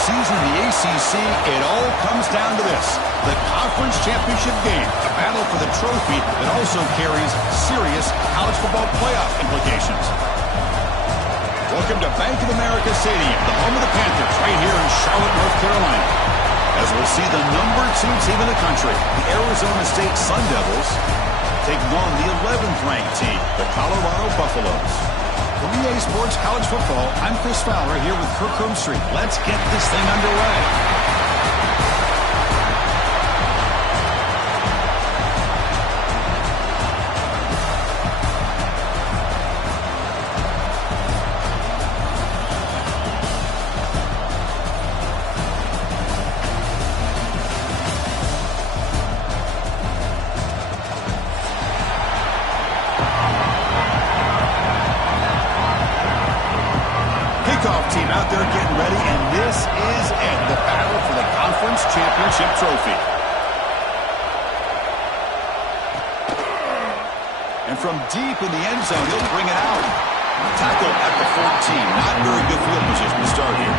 season in the ACC, it all comes down to this: the conference championship game, a battle for the trophy that also carries serious college football playoff implications. Welcome to Bank of America Stadium, the home of the Panthers, right here in Charlotte, North Carolina. As we'll see the number 2 team in the country, the Arizona State Sun Devils, taking on the 11th ranked team, the Colorado Buffaloes. For EA Sports College Football, I'm Chris Fowler here with Kirk Herbstreit. Let's get this thing underway. Team out there getting ready, and this is it, the battle for the conference championship trophy. And from deep in the end zone, he'll bring it out. Tackle at the 14. Not very good field position to start here.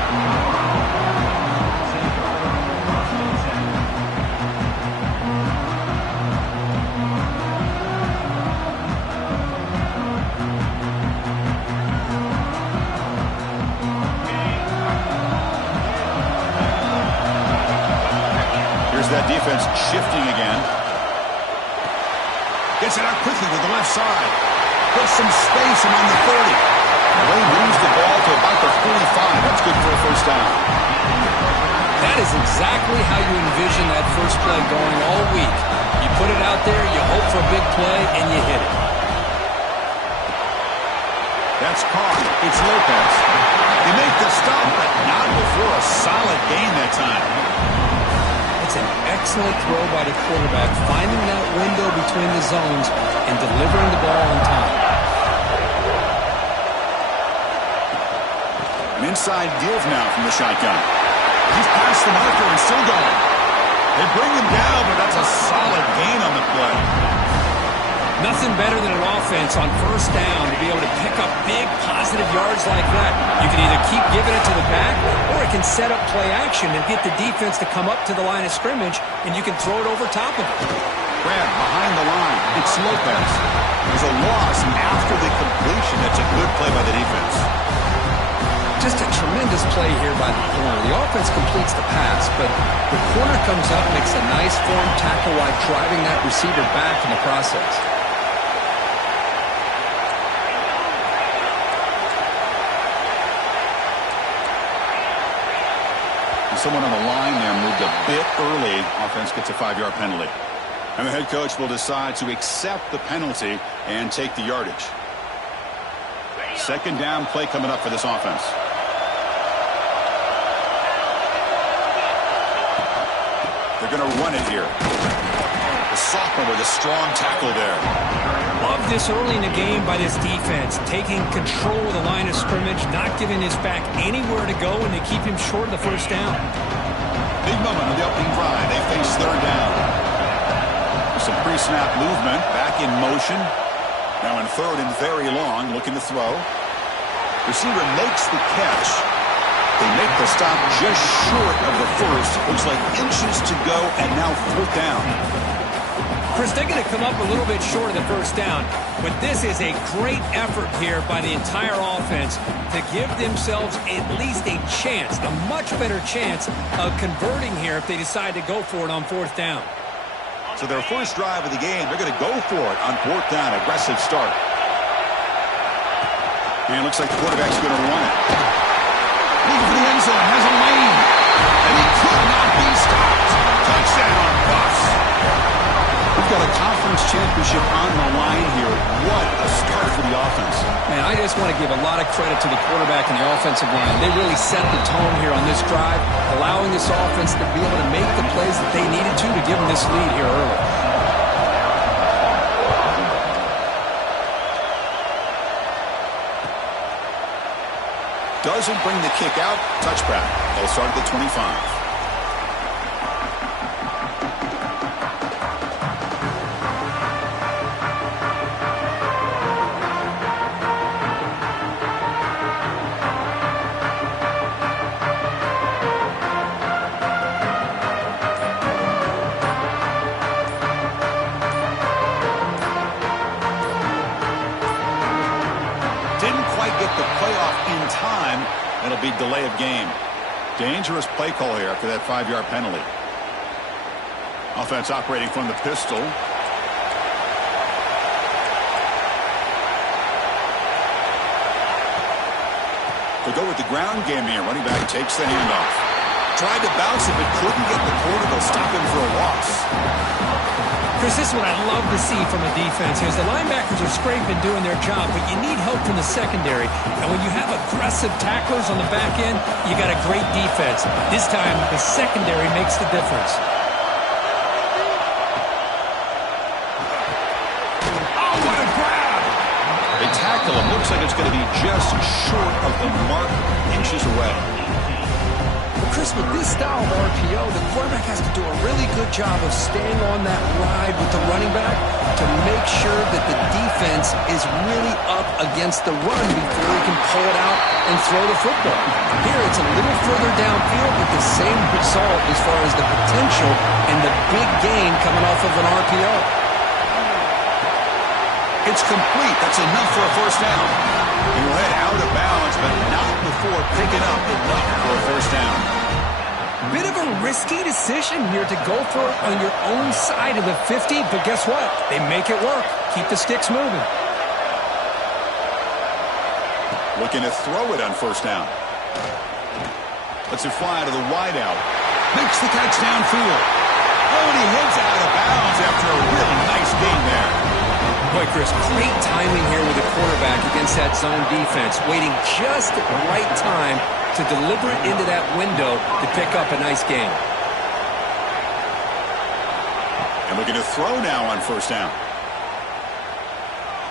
That defense shifting again. Gets it out quickly with the left side. Puts some space around the 30. They moves the ball to about the 45. That's good for a first down. That is exactly how you envision that first play going all week. You put it out there, you hope for a big play, and you hit it. That's caught. It's Lopez. They make the stop, but not before a solid gain that time. It's an excellent throw by the quarterback, finding that window between the zones and delivering the ball on time. An inside give now from the shotgun. He's past the marker and still going. They bring him down, but that's a solid gain on the play. Nothing better than an offense on first down to be able to pick up big positive yards like that. You can either keep giving it to the back, or it can set up play action and get the defense to come up to the line of scrimmage, and you can throw it over top of it. Grab behind the line. It's Lopez. There's a loss after the completion. That's a good play by the defense. Just a tremendous play here by the corner. The offense completes the pass, but the corner comes up, makes a nice form tackle while driving that receiver back in the process. Someone on the line there moved a bit early. Offense gets a 5-yard penalty. And the head coach will decide to accept the penalty and take the yardage. Second down play coming up for this offense. They're going to run it here. The sophomore with a strong tackle there. Love this early in the game by this defense, taking control of the line of scrimmage, not giving his back anywhere to go, and they keep him short of the first down. Big moment on the opening drive. They face third down. Some pre-snap movement, back in motion. Now in third and very long, looking to throw. Receiver makes the catch. They make the stop just short of the first. Looks like inches to go, and now fourth down. Chris, they're going to come up a little bit short of the first down, but this is a great effort here by the entire offense to give themselves at least a chance, a much better chance of converting here if they decide to go for it on fourth down. So their first drive of the game, they're going to go for it on fourth down. Aggressive start. And it looks like the quarterback's going to run it. Looking for the end zone, has a lane, and he could not be stopped. Touchdown, Buffs. We've got a conference championship on the line here. What a start for the offense. Man, I just want to give a lot of credit to the quarterback and the offensive line. They really set the tone here on this drive, allowing this offense to be able to make the plays that they needed to give them this lead here early. Doesn't bring the kick out. Touchback. They'll start at the 25. of game. Dangerous play call here after that 5-yard penalty. Offense operating from the pistol. They'll go with the ground game here. Running back takes the handoff. Tried to bounce it, but couldn't get the quarter. They'll stop him for a loss. Chris, this is what I love to see from a defense. Is the linebackers are scraping, doing their job, but you need help from the secondary. And when you have aggressive tacklers on the back end, you got a great defense. This time, the secondary makes the difference. Oh, what a grab! They tackle him. Looks like it's going to be just short of the mark, inches away. Chris, with this style of RPO, the quarterback has to do a really good job of staying on that ride with the running back to make sure that the defense is really up against the run before he can pull it out and throw the football. Here, it's a little further downfield with the same result as far as the potential and the big gain coming off of an RPO. It's complete. That's enough for a first down. He will head out of bounds, but not before picking up enough for a first down. Bit of a risky decision here to go for it on your own side of the 50, but guess what? They make it work. Keep the sticks moving. Looking to throw it on first down. Lets it fly to the wideout. Makes the catch downfield. Oh, and he heads out of bounds after a really nice gain there. Boy, Chris, great timing here with the quarterback against that zone defense, waiting just at the right time to deliver it into that window to pick up a nice gain. And looking to throw now on first down.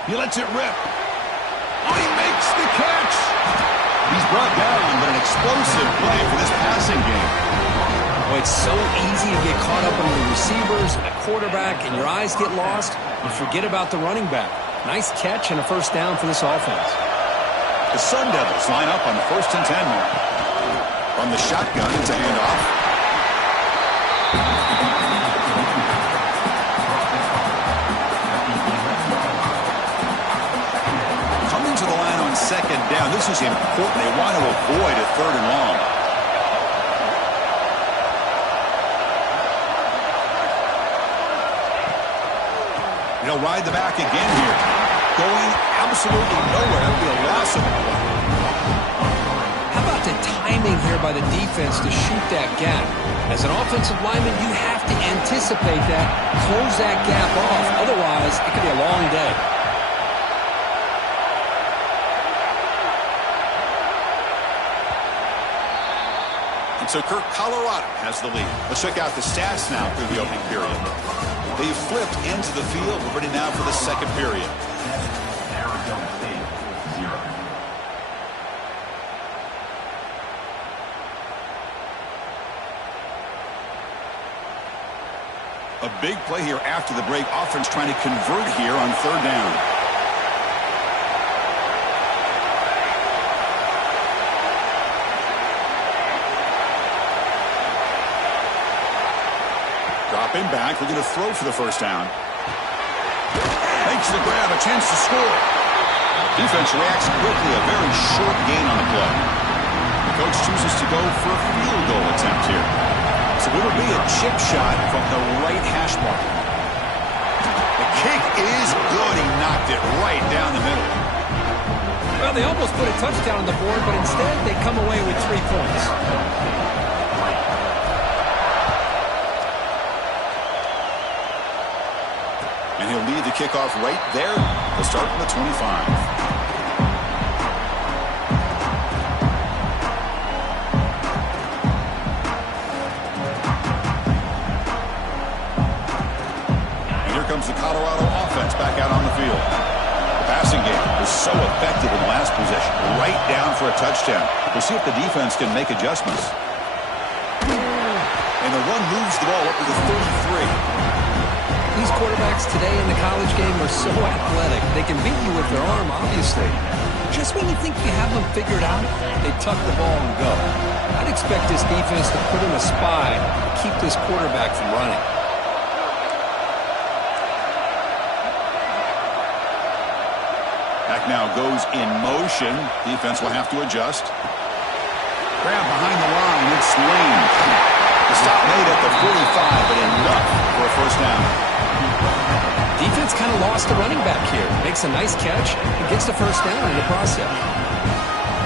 He lets it rip. Oh, he makes the catch. He's brought down, but an explosive play for this passing game. Boy, it's so easy to get caught up on the receivers and the quarterback, and your eyes get lost. You forget about the running back. Nice catch and a first down for this offense. The Sun Devils line up on the 1st and 10 mark. From the shotgun, it's a handoff. Coming to the line on second down. This is important. They want to avoid a 3rd and long. He'll ride the back again here. Going absolutely nowhere. That'll be a loss of a play. How about the timing here by the defense to shoot that gap? As an offensive lineman, you have to anticipate that, close that gap off. Otherwise, it could be a long day. And so Kirk, Colorado has the lead. Let's check out the stats now through the opening period. They've flipped into the field. We're ready now for the second period. A big play here after the break. Offense trying to convert here on 3rd down. Dropping back, looking to throw for the first down. Makes the grab, a chance to score. Defense reacts quickly, a very short gain on the play. The coach chooses to go for a field goal attempt here. So it'll be a chip shot from the right hash mark. The kick is good. He knocked it right down the middle. Well, they almost put a touchdown on the board, but instead they come away with 3 points. And he'll lead the kickoff right there. They'll start from the 25. Comes the Colorado offense back out on the field. The passing game was so effective in the last possession. Right down for a touchdown. We'll see if the defense can make adjustments. And the run moves the ball up to the 33. These quarterbacks today in the college game are so athletic. They can beat you with their arm, obviously. Just when you think you have them figured out, they tuck the ball and go. I'd expect this defense to put in a spy to keep this quarterback from running. Back now goes in motion. Defense will have to adjust. Grab behind the line. It's Lane. The stop made at the 45, but enough for a first down. Defense kind of lost the running back here. Makes a nice catch and gets the first down in the process.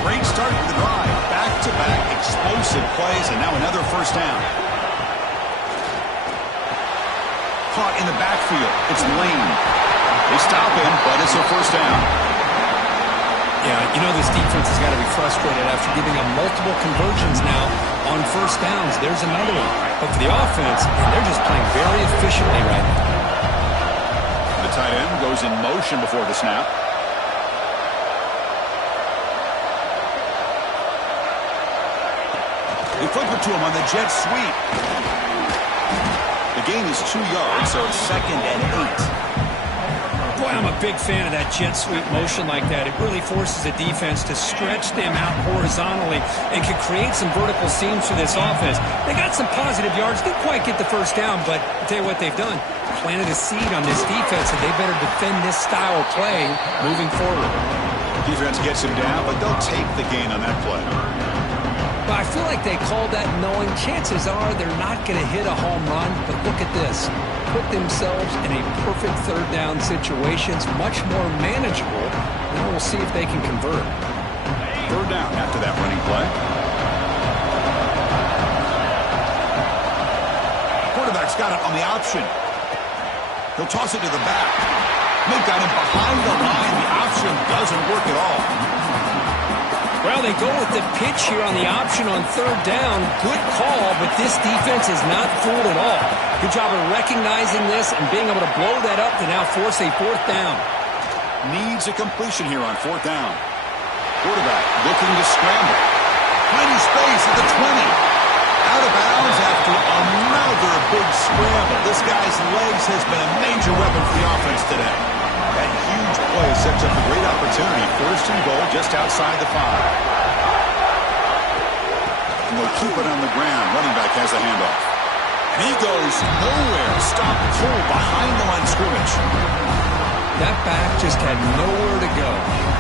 Great start to the drive. Back-to-back explosive plays, and now another first down. Caught in the backfield. It's Lane. They stop him, but it's a first down. Yeah, you know this defense has got to be frustrated after giving up multiple conversions now on first downs. There's another one. But for the offense, they're just playing very efficiently right now. The tight end goes in motion before the snap. They flip it to him on the jet sweep. The gain is 2 yards, so it's 2nd and 8. Boy, I'm a big fan of that jet sweep motion like that. It really forces the defense to stretch them out horizontally and can create some vertical seams for this offense. They got some positive yards. Didn't quite get the first down, but I'll tell you what they've done. Planted a seed on this defense, and they better defend this style of play moving forward. Defense gets him down, but they'll take the gain on that play. But I feel like they called that knowing chances are they're not going to hit a home run. But look at this. Put themselves in a perfect third down situation. It's much more manageable. Now we'll see if they can convert. Third down after that running play. Quarterback's got it on the option. He'll toss it to the back. They've got him behind the line. The option doesn't work at all. Well, they go with the pitch here on the option on third down. Good call, but this defense is not fooled at all. Good job of recognizing this and being able to blow that up to now force a fourth down. Needs a completion here on fourth down. Quarterback looking to scramble. Finding space at the 20. Out of bounds after another big scramble. This guy's legs has been a major weapon for the offense today. That huge play sets up a great opportunity. First and goal just outside the 5. And they'll keep it on the ground. Running back has the handoff. And he goes nowhere. Stop pull behind the line of scrimmage. That back just had nowhere to go.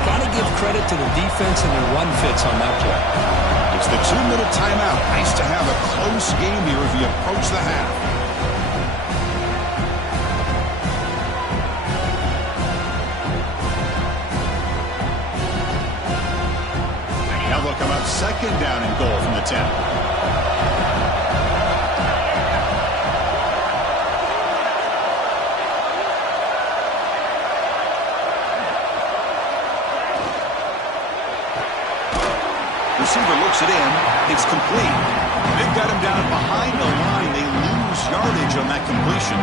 Got to give credit to the defense and their run fits on that play. It's the 2-minute timeout. Nice to have a close game here as we approach the half. Now they'll come up second down and goal from the 10. Receiver looks it in. It's complete. They've got him down behind the line. They lose yardage on that completion.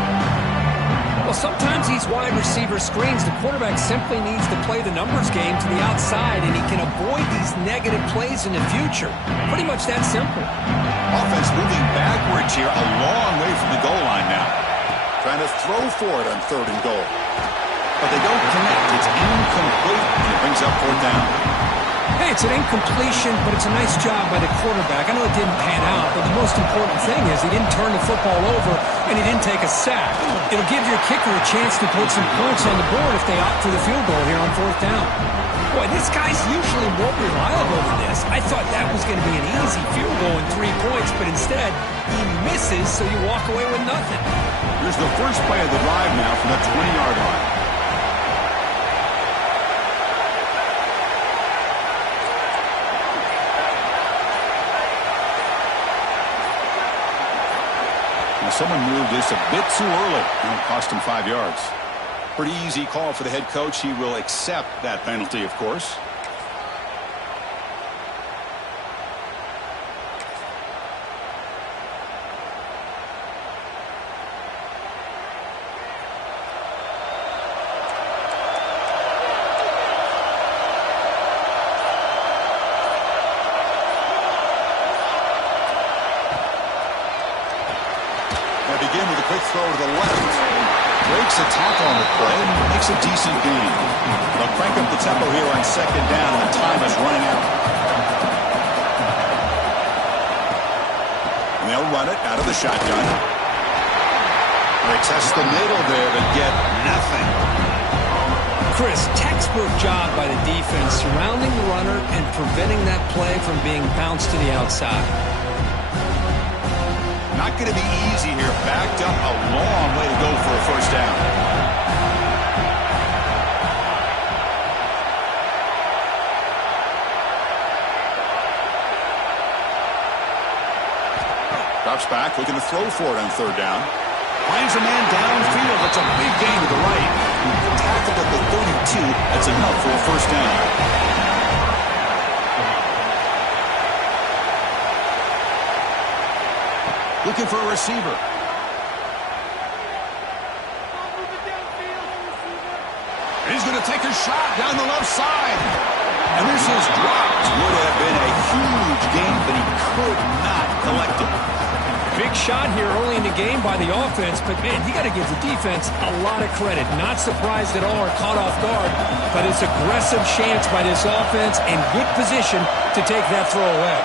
Well, sometimes these wide receiver screens, the quarterback simply needs to play the numbers game to the outside, and he can avoid these negative plays in the future. Pretty much that simple. Offense moving backwards here, a long way from the goal line now. Trying to throw for it on third and goal. But they don't connect. It's incomplete, and it brings up fourth down. Hey, it's an incompletion, but it's a nice job by the quarterback. I know it didn't pan out, but the most important thing is he didn't turn the football over and he didn't take a sack. It'll give your kicker a chance to put some points on the board if they opt for the field goal here on fourth down. Boy, this guy's usually more reliable than this. I thought that was going to be an easy field goal in 3 points, but instead he misses, so you walk away with nothing. Here's the first play of the drive now from the 20-yard line. Someone moved this a bit too early, and it cost him 5 yards. Pretty easy call for the head coach. He will accept that penalty, of course. Begin with a quick throw to the left. Breaks a tackle on the play and makes a decent gain. They'll crank up the tempo here on second down, and the time is running out. And they'll run it out of the shotgun. They test the middle there, but get nothing. Chris, textbook job by the defense, surrounding the runner and preventing that play from being bounced to the outside. Not going to be easy here. Backed up a long way to go for a first down. Drops back, looking to throw for it on third down. Finds a man downfield. That's a big gain to the right. Tackled at the 32. That's enough for a first down. Looking for a receiver. He's going to take a shot down the left side. And this is dropped. Would have been a huge gain, but he could not collect it. Big shot here early in the game by the offense, but man, you got to give the defense a lot of credit. Not surprised at all or caught off guard, but it's aggressive chance by this offense and good position to take that throw away.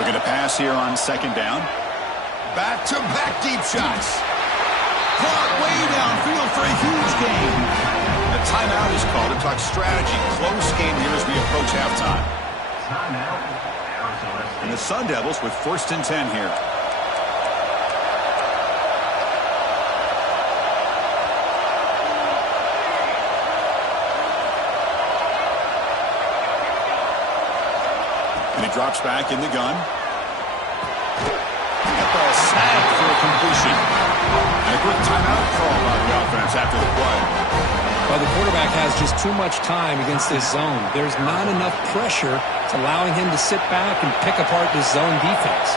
Looking to pass here on second down. Back-to-back deep shots. Caught way downfield for a huge gain. A timeout is called to talk strategy. Close game here as we approach halftime. And the Sun Devils with 1st and 10 here. And he drops back in the gun. That ball snagged for a completion. And a quick timeout call by the offense after the play. Well, the quarterback has just too much time against this zone. There's not enough pressure to allowing him to sit back and pick apart this zone defense.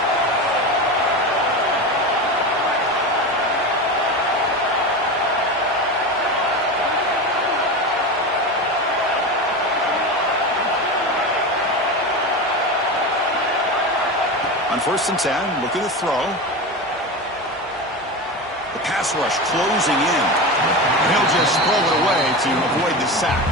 On 1st and 10, looking to throw. The pass rush closing in. And he'll just throw it away to avoid the sack.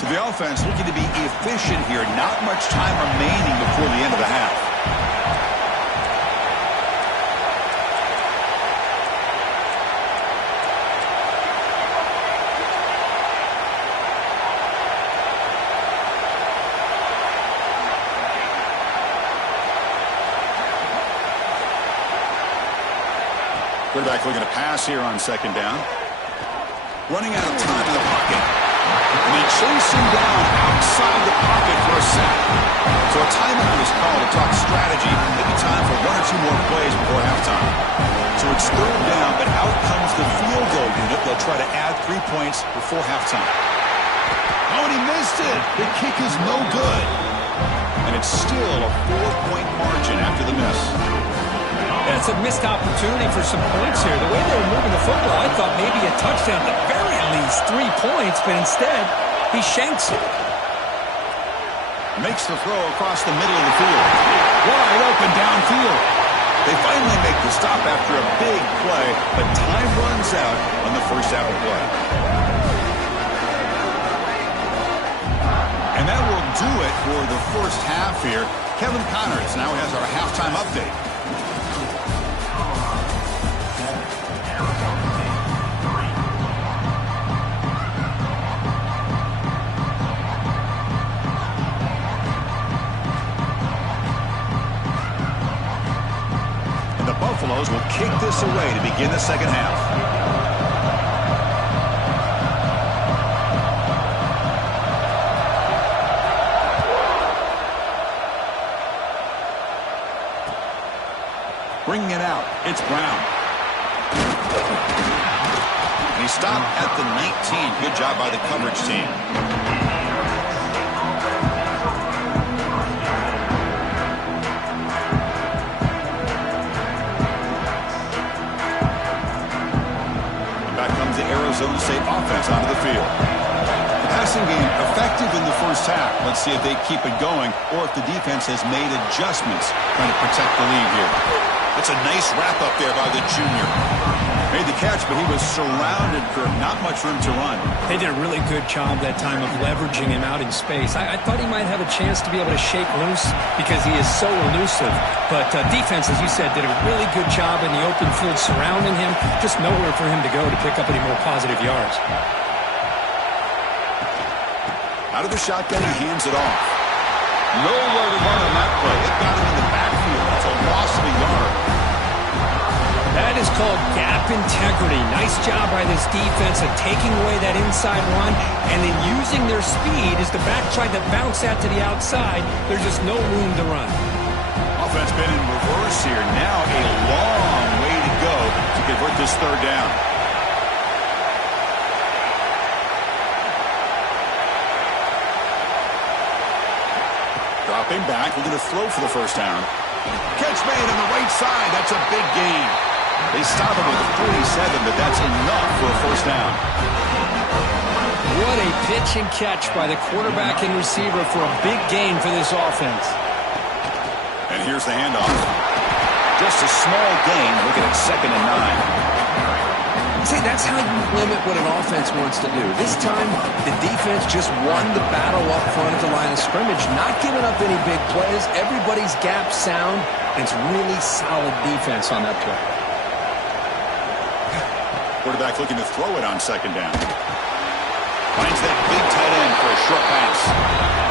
So the offense looking to be efficient here. Not much time remaining before the end of the half. Quarterback looking to pass here on second down. Running out of time in the pocket. And they chase him down outside the pocket for a sack. So a timeout is called to talk strategy. Maybe time for 1 or 2 more plays before halftime. So it's third down, but out comes the field goal unit. They'll try to add 3 points before halftime. Oh, and he missed it. The kick is no good. And it's still a 4-point margin after the miss. That's a missed opportunity for some points here. The way they were moving the football, I thought maybe a touchdown, at the very least 3 points, but instead, he shanks it. Makes the throw across the middle of the field. Wide open downfield. They finally make the stop after a big play, but time runs out on the first half of play. And that will do it for the first half here. Kevin Connors now has our halftime update. Buffaloes will kick this away to begin the second half. Bringing it out, it's Brown. He stopped at the 19. Good job by the coverage team. The Arizona State offense onto the field. The passing game effective in the first half. Let's see if they keep it going or if the defense has made adjustments trying to protect the lead here. That's a nice wrap up there by the junior. Made the catch, but he was surrounded for not much room to run. They did a really good job that time of leveraging him out in space. I thought he might have a chance to be able to shake loose because he is so elusive. But defense, as you said, did a really good job in the open field surrounding him. Just nowhere for him to go to pick up any more positive yards. Out of the shotgun, he hands it off. Nowhere to run on that play. It got him in the backfield. It's a loss of a yard. That is called gap integrity. Nice job by this defense of taking away that inside run and then using their speed as the back tried to bounce out to the outside. There's just no room to run. Offense been in reverse here. Now a long way to go to convert this third down. Dropping back. We're going to throw for the first down. Catch made on the right side. That's a big gain. They stop him with a 47, but that's enough for a first down. What a pitch and catch by the quarterback and receiver for a big gain for this offense. And here's the handoff. Just a small gain. Looking at 2nd and 9. See, that's how you limit what an offense wants to do. This time, the defense just won the battle up front at the line of scrimmage, not giving up any big plays. Everybody's gap sound, and it's really solid defense on that play. Quarterback looking to throw it on 2nd down. Finds that big tight end for a short pass.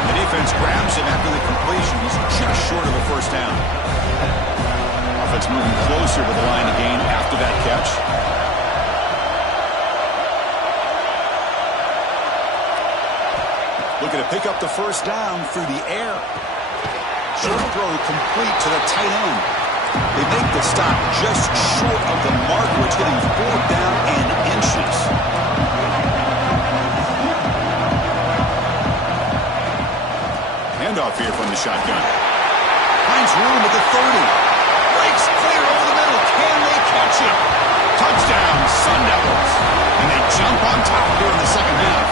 The defense grabs him after the completion. He's just short of the first down. Offense moving closer to the line of gain after that catch. Looking to pick up the first down through the air. Short throw complete to the tight end. They make the stop just short of the mark, which getting 4th down and inches. Handoff here from the shotgun. Finds room at the 30. Breaks clear over the middle. Can they catch it? Touchdown, Sun Devils. And they jump on top here in the second half.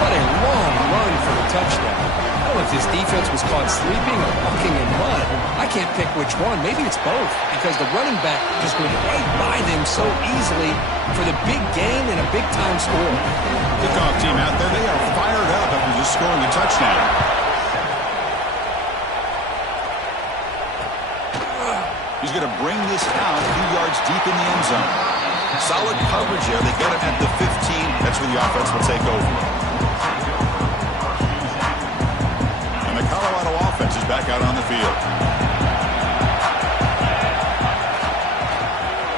What a long run for a touchdown. I don't know if this defense was caught sleeping or walking in mud. I can't pick which one. Maybe it's both because the running back just went right by them so easily for the big gain and a big-time score. Kickoff team out there, they are fired up after just scoring a touchdown. He's going to bring this out a few yards deep in the end zone. Solid coverage here. They get it at the 15. That's where the offense will take over. And the Colorado offense is back out on the field.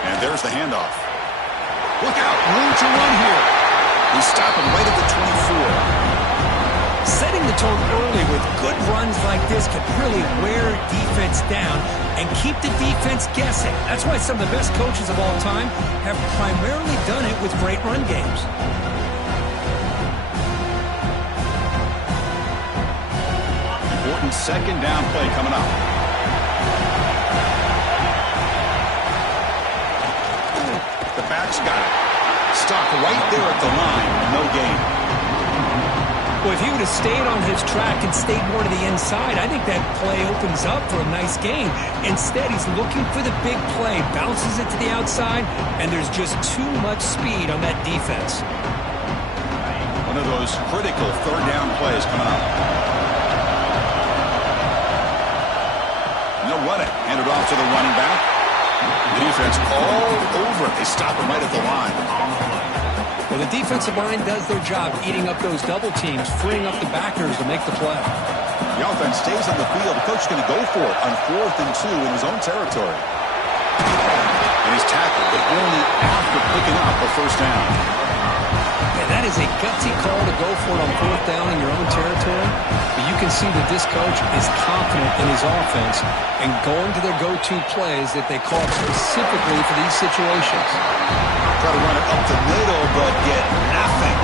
And there's the handoff. Look out, room to run here. We stop him right at the 24. Setting the tone early with good runs like this can really wear defense down and keep the defense guessing. That's why some of the best coaches of all time have primarily done it with great run games. Important 2nd down play coming up. The back's got it. Stopped right there at the line. No gain. Well, if he would have stayed on his track and stayed more to the inside, I think that play opens up for a nice gain. Instead, he's looking for the big play, bounces it to the outside, and there's just too much speed on that defense. One of those critical 3rd down plays coming up. No running. Handed off to the running back. The defense all over. They stop him right at the line. Well, the defensive line does their job eating up those double teams, freeing up the backers to make the play. The offense stays on the field. The coach is going to go for it on 4th and 2 in his own territory. And he's tackled, but only after picking up a first down. Yeah, that is a gutsy call to go for it on 4th down in your own territory. But you can see that this coach is confident in his offense and going to their go-to plays that they call specifically for these situations. Try to run it up the middle, but get nothing.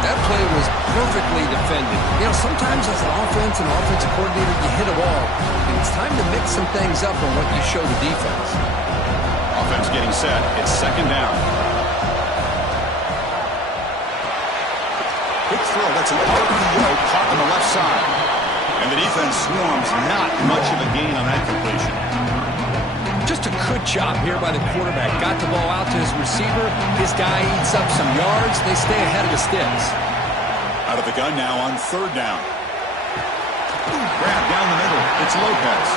That play was perfectly defended. You know, sometimes as an offensive coordinator, you hit a wall. And it's time to mix some things up on what you show the defense. Offense getting set. It's 2nd down. Quick throw. That's an RPO caught on the left side. And the defense swarms. Not much of a gain on that completion. Just a good job here by the quarterback. Got the ball out to his receiver. His guy eats up some yards. They stay ahead of the sticks. Out of the gun now on third down. Grab down the middle. It's Lopez.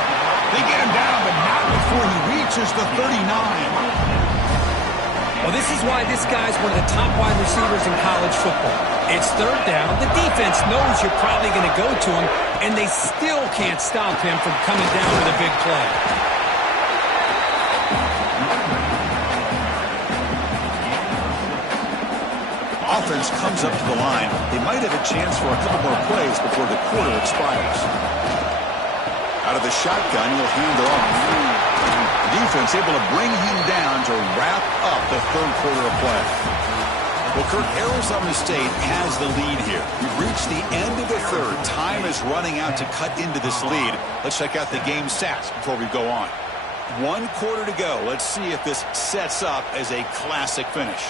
They get him down, but not before he reaches the 39. Well, this is why this guy's one of the top wide receivers in college football. It's third down. The defense knows you're probably going to go to him, and they still can't stop him from coming down with a big play. Offense comes up to the line. They might have a chance for a couple more plays before the quarter expires. Out of the shotgun, he'll hand it off. Defense able to bring him down to wrap up the third quarter of play. Well, Kirk, Arizona State has the lead here. We've reached the end of the third. Time is running out to cut into this lead. Let's check out the game stats before we go on. 1 quarter to go. Let's see if this sets up as a classic finish.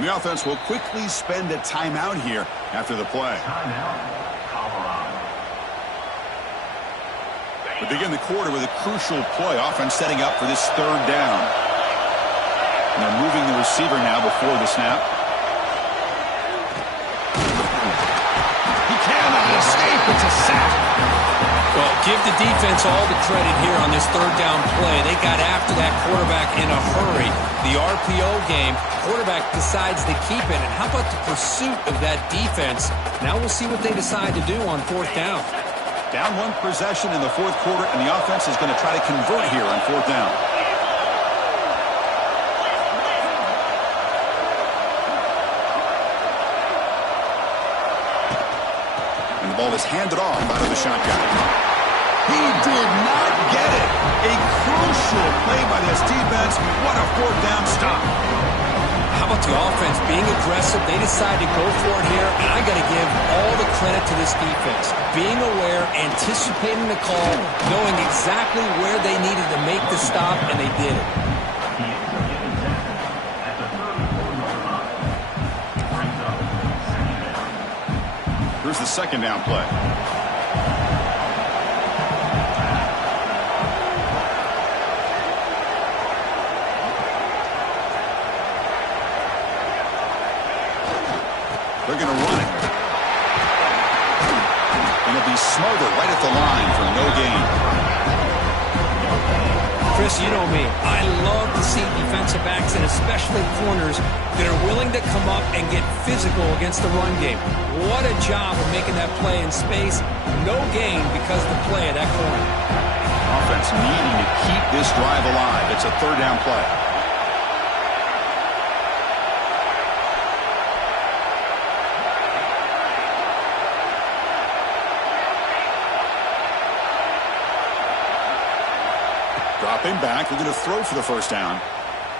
The offense will quickly spend a timeout here after the play. We begin the quarter with a crucial play. Offense setting up for this third down. And they're moving the receiver now before the snap. He cannot escape. It's a sack. Well, give the defense all the credit here on this third down play. They got after that quarterback in a hurry. The RPO game, quarterback decides to keep it. And how about the pursuit of that defense? Now we'll see what they decide to do on fourth down. Down 1 possession in the fourth quarter, and the offense is going to try to convert here on fourth down. And the ball is handed off out of the shotgun. He did not get it. A crucial play by this defense. What a fourth down stop. How about the offense being aggressive? They decide to go for it here, and I got to give all the credit to this defense. Being aware, anticipating the call, knowing exactly where they needed to make the stop, and they did it. Here's the second down play. They're going to run it. And it'll be smothered right at the line for no gain. Chris, you know me. I love to see defensive backs and especially corners that are willing to come up and get physical against the run game. What a job of making that play in space. No gain because of the play of that corner. Offense needing to keep this drive alive. It's a third down play. Dropping back, they're going to throw for the first down.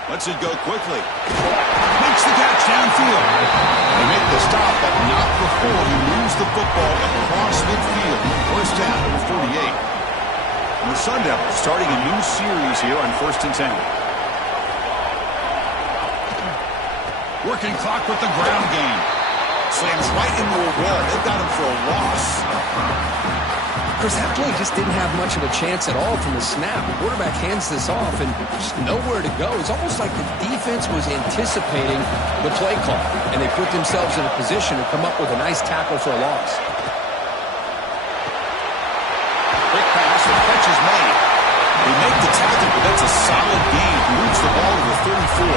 Lets it go quickly. Makes the catch downfield. They make the stop, but not before he moves the football across midfield. First down, number 48. And the Sun Devils starting a new series here on 1st and 10. Working clock with the ground game. Slams right into a wall. They've got him for a loss. Chris, that play just didn't have much of a chance at all from the snap. The quarterback hands this off and just nowhere to go. It's almost like the defense was anticipating the play call, and they put themselves in a position to come up with a nice tackle for a loss. Quick pass, the catch is made. They make the tackle, but that's a solid gain. Moves the ball to the 34.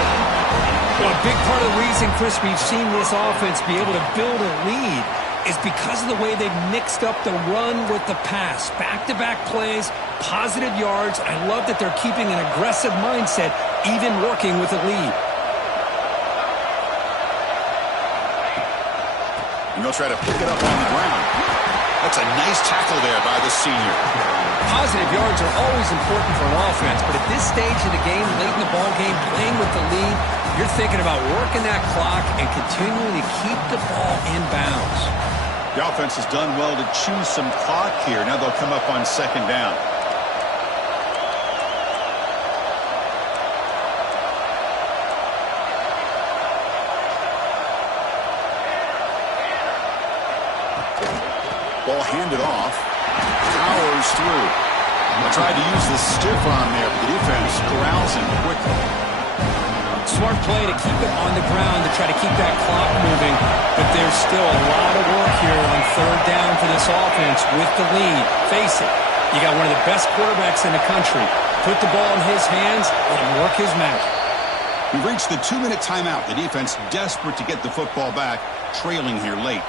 Well, a big part of the reason, Chris, we've seen this offense be able to build a lead is because of the way they've mixed up the run with the pass. Back-to-back plays, positive yards. I love that they're keeping an aggressive mindset, even working with a lead. And they'll try to pick it up on the ground. That's a nice tackle there by the senior. Positive yards are always important for an offense, but at this stage of the game, late in the ball game, playing with the lead, you're thinking about working that clock and continuing to keep the ball in bounds. The offense has done well to choose some clock here. Now they'll come up on second down. Ball handed off. Powers through. They tried to use the stiff arm there, but the defense corrals him quickly. Smart play to keep it on the ground to try to keep that clock moving, but there's still a lot of work here on third down for this offense with the lead. Face it, you got one of the best quarterbacks in the country. Put the ball in his hands, let him work his magic. We've reached the 2-minute timeout. The defense desperate to get the football back, trailing here late.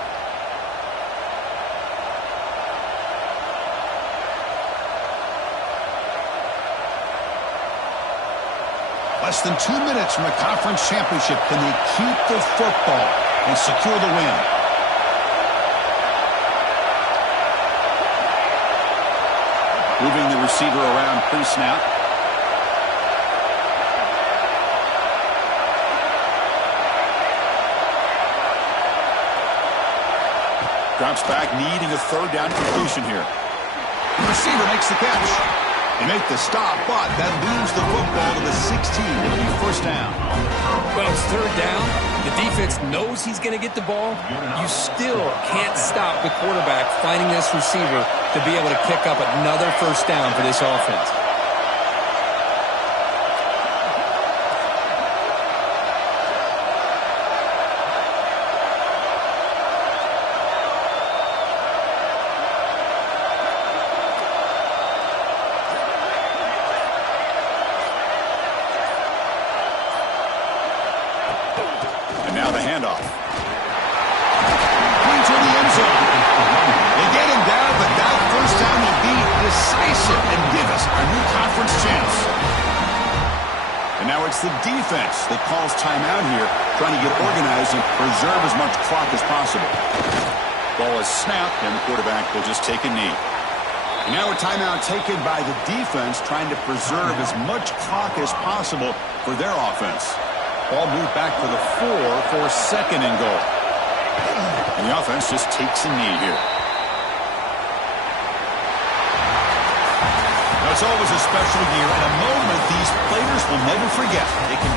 Less than 2 minutes from a conference championship. Can they keep the football and secure the win? Moving the receiver around pre-snap. Drops back, needing a third down completion here. The receiver makes the catch. They make the stop, but that leaves the football to the 16. It'll be first down. Well, it's third down. The defense knows he's going to get the ball. You still can't stop the quarterback finding this receiver to be able to pick up another first down for this offense. Now the handoff. Into the end zone. They get him down, but that first down will be decisive and give us our new conference chance. And now it's the defense that calls timeout here, trying to get organized and preserve as much clock as possible. Ball is snapped, and the quarterback will just take a knee. And now a timeout taken by the defense, trying to preserve as much clock as possible for their offense. Ball moved back to the 4 for second and goal. And the offense just takes a knee here. Now it's always a special year and a moment these players will never forget. They can